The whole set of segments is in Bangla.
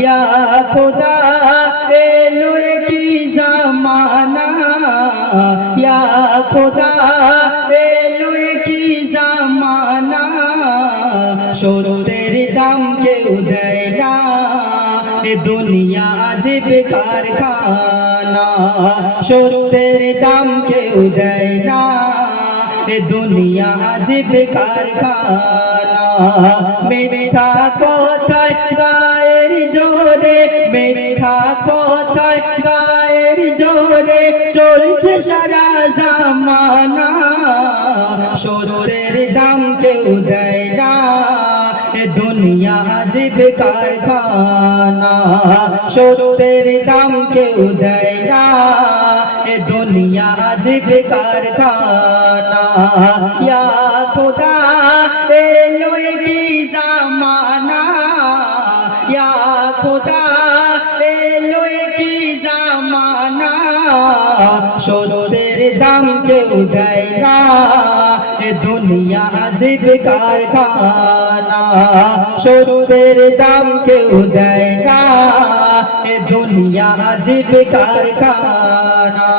या खुदा एलो की ज़माना या खुदा एलो की ज़माना সত্যের দাম কেউ দেয় না এ দুনিয়া আজ বেকার খানা সত্যের দাম কেউ দেয় না এ দুনিয়া আজ বেকার খানা মিথ্যা কথায় গায়ের জোরে মিথ্যা কথায় গায়ের জোরে চলছে সারা জামানা সত্যের দাম কেউ দেয় না এ দুনিয়া আজ বেকার খানা সত্যের দাম কেউ দেয় না এ দুনিয়া আজ বেকার খানা ইয়া খুদা এলো কি জামানা ইয়া খুদা এলো কি জামানা সত্যের দাম কেউ দেয় না এ দুনিয়া আজ বেকার খানা সত্যের দাম কেউ দেয় না এ দুনিয়া আজ বেকার খানা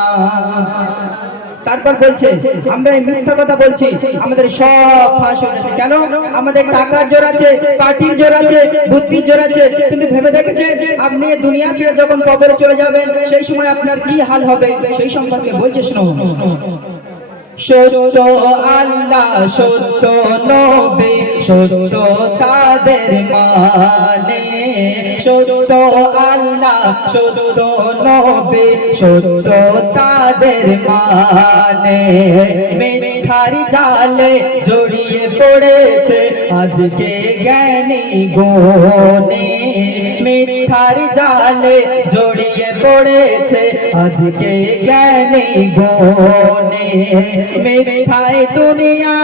তারপর বলছে আমরা এই মিথ্যা কথা বলছি আমাদের সব ফাঁস হয়ে যাচ্ছে কেন আমাদের টাকার জোর আছে পার্টির জোর আছে বুদ্ধির জোর আছে কিন্তু ভেবে দেখেছেন আপনি দুনিয়া ছেড়ে যখন কবরে চলে যাবেন সেই সময় আপনার কি হাল হবে সেই সম্পর্কে বলছে শুনুন সত্য আল্লাহ সত্য নবী সত্য তাদের মানে সত্য আল্লাহ সত্য নবী সত্য তাদের মানে মিথ্যার জালে জড়িয়ে পড়েছে আজকে জ্ঞানী গণে মিথ্যার জালে জড়িয়ে পড়েছে আজকে জ্ঞানী গণে মিথ্যায় দুনিয়া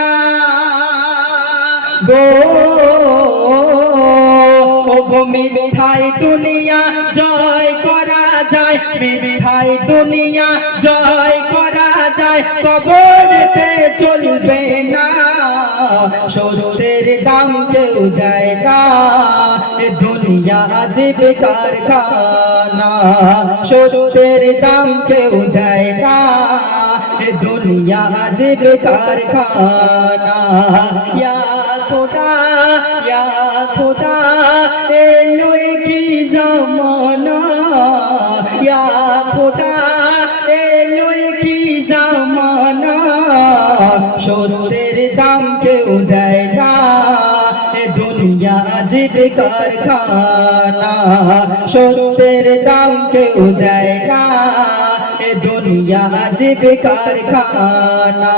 গো মিথ্যায় দুনিয়া জয় করা যায় মিথ্যায় দুনিয়া জয় করা যায় কবরেতে চলবে না সত্যের দাম কেউ দেয় না এ দুনিয়া আজ বেকার খানা সত্যের দাম কেউ দেয় না এ দুনিয়া আজ বেকার খানা ইয়া খুদা এলো কি জামানা ইয়া খুদা এলো কি জামানা সত্যের দাম কেউ দেয় না এ দুনিয়া আজ বেকার খানা সত্যের দাম কেউ দেয় না এ দুনিয়া আজ বেকার খানা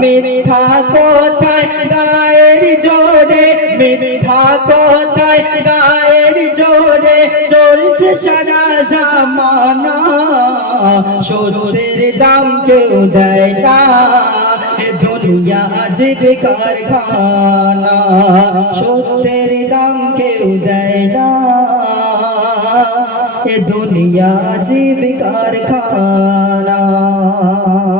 মিথ্যা কথায় গায়ের জোরে মিথ্যা কথায় গায়ের জোরে চলছে সারা জামানা সত্যের দাম কেউ দেয় না এ দুনিয়া আজ বেকার খানা সত্যের দাম কেউ দেয় না এ দুনিয়া আজ বেকার খানা